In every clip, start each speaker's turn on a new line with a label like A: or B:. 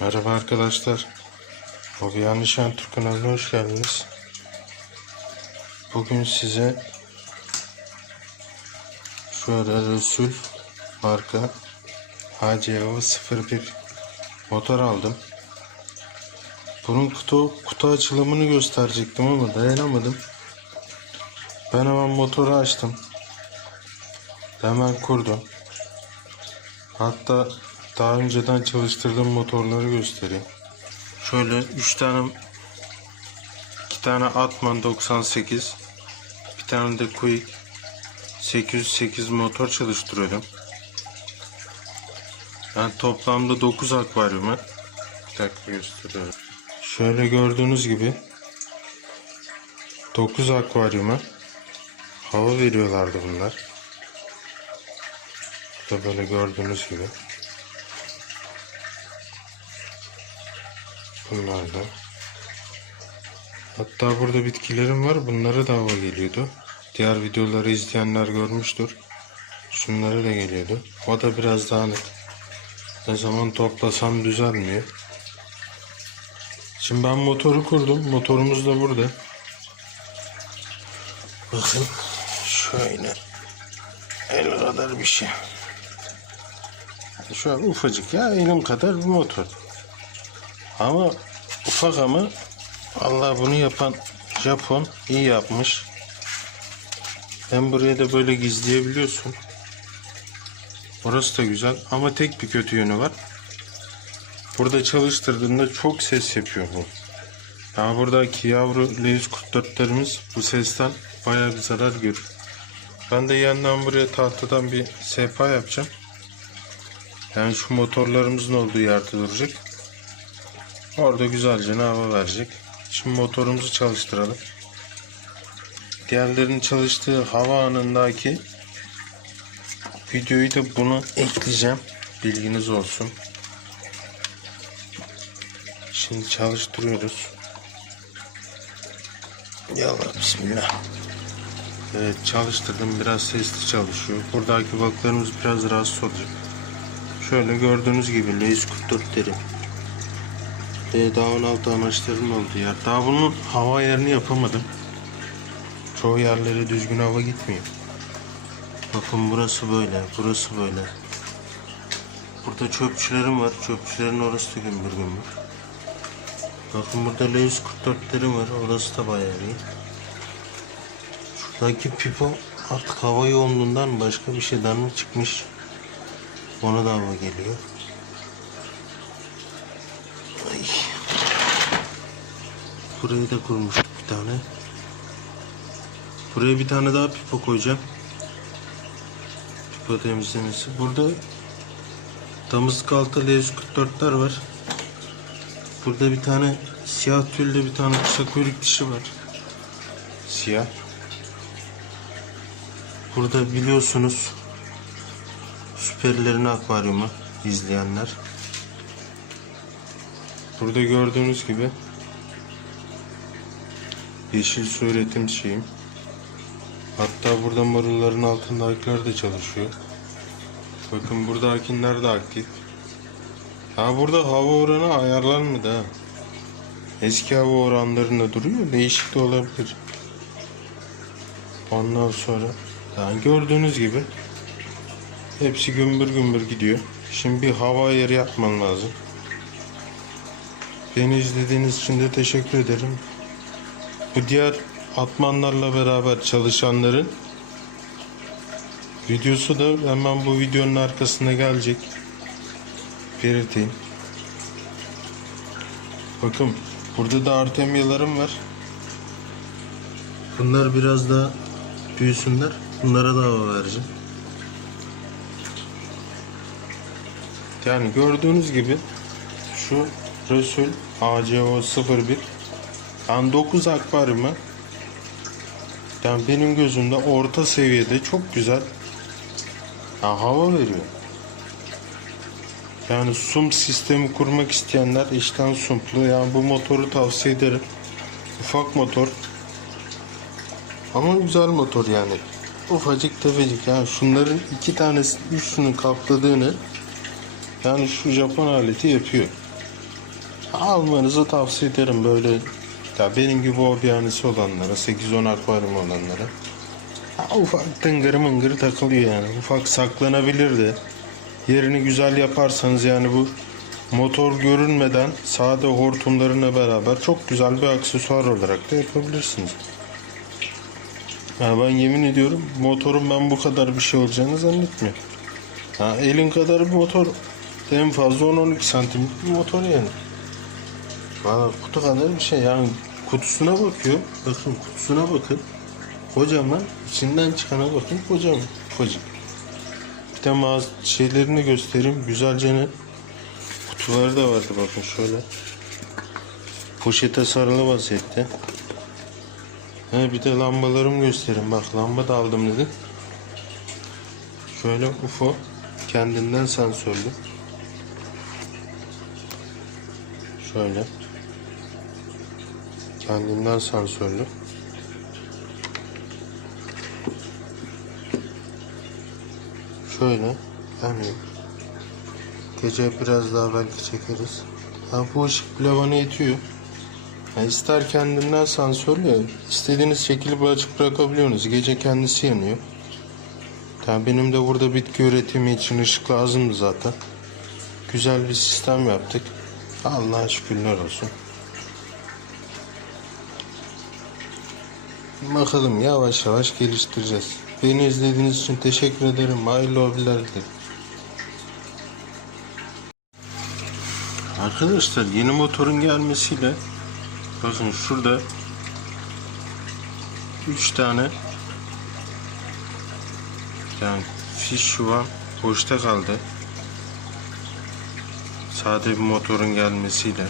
A: Merhaba arkadaşlar. Hobi Yanlış Türk kanalına hoş geldiniz. Bugün size şöyle Resul marka HCO 01 motor aldım. Bunun kutu, kutu açılımını gösterecektim ama dayanamadım. Ben hemen motoru açtım. Hemen kurdum. Hatta daha önceden çalıştırdığım motorları göstereyim. Şöyle 3 tane 2 tane Atman 98 bir tane de Quick 808 motor çalıştırıyorum. Yani toplamda 9 akvaryuma bir dakika gösteriyorum. Şöyle gördüğünüz gibi 9 akvaryuma hava veriyorlardı bunlar. Burada böyle gördüğünüz gibi. Bunlar da. Hatta burada bitkilerim var. Bunlara da hava geliyordu. Diğer videoları izleyenler görmüştür. Şunlara da geliyordu. O da biraz dağınık. Ne zaman toplasam düzelmiyor. Şimdi ben motoru kurdum. Motorumuz da burada. Bakın şöyle el kadar bir şey. An ufacık ya elim kadar bir motor. Ama ufak ama Allah bunu yapan Japon iyi yapmış. Hem buraya da böyle gizleyebiliyorsun. Orası da güzel ama tek bir kötü yönü var. Burada çalıştırdığında çok ses yapıyor bu. Daha buradaki yavru L144'lerimiz bu sesten bayağı bir zarar görür. Ben de yandan buraya tahtadan bir sehpa yapacağım. Yani şu motorlarımızın olduğu yerde duracak. Orada güzelce hava verecek. Şimdi motorumuzu çalıştıralım. Diğerlerinin çalıştığı hava anındaki videoyu da bunu ekleyeceğim. Bilginiz olsun. Şimdi çalıştırıyoruz. Yallah bismillah. Evet çalıştırdım. Biraz sesli çalışıyor. Buradaki balıklarımız biraz rahatsız olacak. Şöyle gördüğünüz gibi Leis 44 derim. Ee, daha 16 amaçlarım oldu ya. Daha bunun hava yerini yapamadım. Çoğu yerlere düzgün hava gitmiyor. Bakın burası böyle, burası böyle. Burada çöpçülerim var. Çöpçülerin orası da gümbür gümbür. Bakın burada L144'lerim var. Orası da bayağı iyi. Şuradaki pipo artık hava yoğunluğundan başka bir şeyden mi çıkmış? Ona da hava geliyor. Ay. Burayı da kurmuştuk bir tane. Buraya bir tane daha pipo koyacağım. Pipo temizlemesi. Burada damızlık altı L144'ler var. Burada bir tane siyah tüllü bir tane kısa kuyruk dişi var. Siyah. Burada biliyorsunuz süperilerin akvaryumu izleyenler. Burada gördüğünüz gibi yeşil su üretim şeyim. Hatta burada marulların altındakiler de çalışıyor. Bakın buradakiler de aktif. Ha burada hava oranı ayarlanmadı ha. Eski hava oranlarında duruyor. Değişik de olabilir. Ondan sonra yani gördüğünüz gibi hepsi gümbür gümbür gidiyor. Şimdi bir hava ayarı yapman lazım. Beni izlediğiniz için de teşekkür ederim. Bu diğer atmanlarla beraber çalışanların videosu da hemen bu videonun arkasında gelecek. Belirteyim. Bakın burada da artemyalarım var. Bunlar biraz daha büyüsünler. Bunlara da hava vereceğim. Yani gördüğünüz gibi şu Resul ACO 01 yani 9 akvaryumu yani benim gözümde orta seviyede çok güzel yani hava veriyor. Yani sum sistemi kurmak isteyenler içten sumplu yani bu motoru tavsiye ederim. Ufak motor ama güzel motor yani. Ufacık tefecik yani şunların iki tanesi üçünün kapladığını yani şu Japon aleti yapıyor. Almanızı tavsiye ederim böyle ya benim gibi hobiyanesi olanlara 8-10 akvaryum olanlara ha, ufak tıngır mıngır takılıyor yani ufak saklanabilir de yerini güzel yaparsanız yani bu motor görünmeden sade hortumlarına beraber çok güzel bir aksesuar olarak da yapabilirsiniz. Ya ben yemin ediyorum motorun ben bu kadar bir şey olacağını zannetmiyorum. Ha, elin kadar bir motor en fazla 10-12 santim bir motor yani. Valla kutu kadar bir şey yani kutusuna bakıyor. Bakın kutusuna bakın. Kocaman içinden çıkana bakın kocaman. Ufacık. Bir de mağaz şeylerini göstereyim. Güzelce ne? Kutuları da vardı bakın şöyle. Poşete sarılı vaziyette. He bir de lambalarımı göstereyim. Bak lamba da aldım dedi. Şöyle UFO kendinden sensörlü. Şöyle. Kendinden sensörlü. Şöyle. Yani gece biraz daha belki çekeriz. Ha, bu ışık bile bana yetiyor. Ha, ister kendinden sensörlü, istediğiniz şekilde açık bırakabiliyorsunuz. Gece kendisi yanıyor. Tabii benim de burada bitki üretimi için ışık lazımdı zaten. Güzel bir sistem yaptık. Allah'a şükürler olsun. Bakalım yavaş yavaş geliştireceğiz. Beni izlediğiniz için teşekkür ederim. Hayırlı hobiler dilerim. Arkadaşlar yeni motorun gelmesiyle bakın şurada 3 tane yani fiş şu an boşta kaldı. Sade bir motorun gelmesiyle.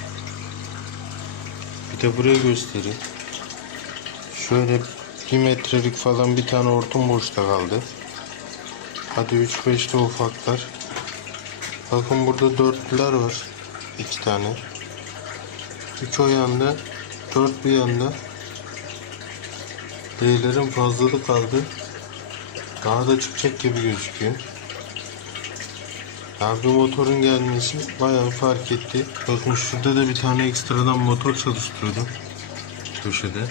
A: Bir de buraya göstereyim. Şöyle bir metrelik falan bir tane hortum boşta kaldı. Hadi 3-5 de ufaklar. Bakın burada dörtlüler var. iki tane. Üç o yanda, dört bir yanda. D'lerin fazlalık kaldı. Daha da çıkacak gibi gözüküyor. Abi motorun gelmesi bayağı fark etti. Bakın şurada da bir tane ekstradan motor çalıştırıyordum. Köşede.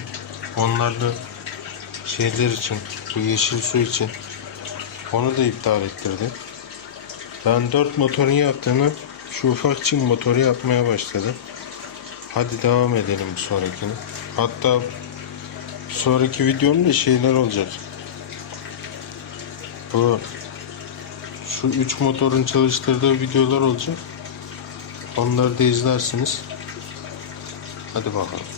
A: Onlar da şeyler için, bu yeşil su için. Onu da iptal ettirdi. Ben dört motorun yaptığını şu ufak Çin motoru yapmaya başladım. Hadi devam edelim bir sonrakine. Hatta sonraki videomda şeyler olacak. Bu şu üç motorun çalıştırdığı videolar olacak. Onları da izlersiniz. Hadi bakalım.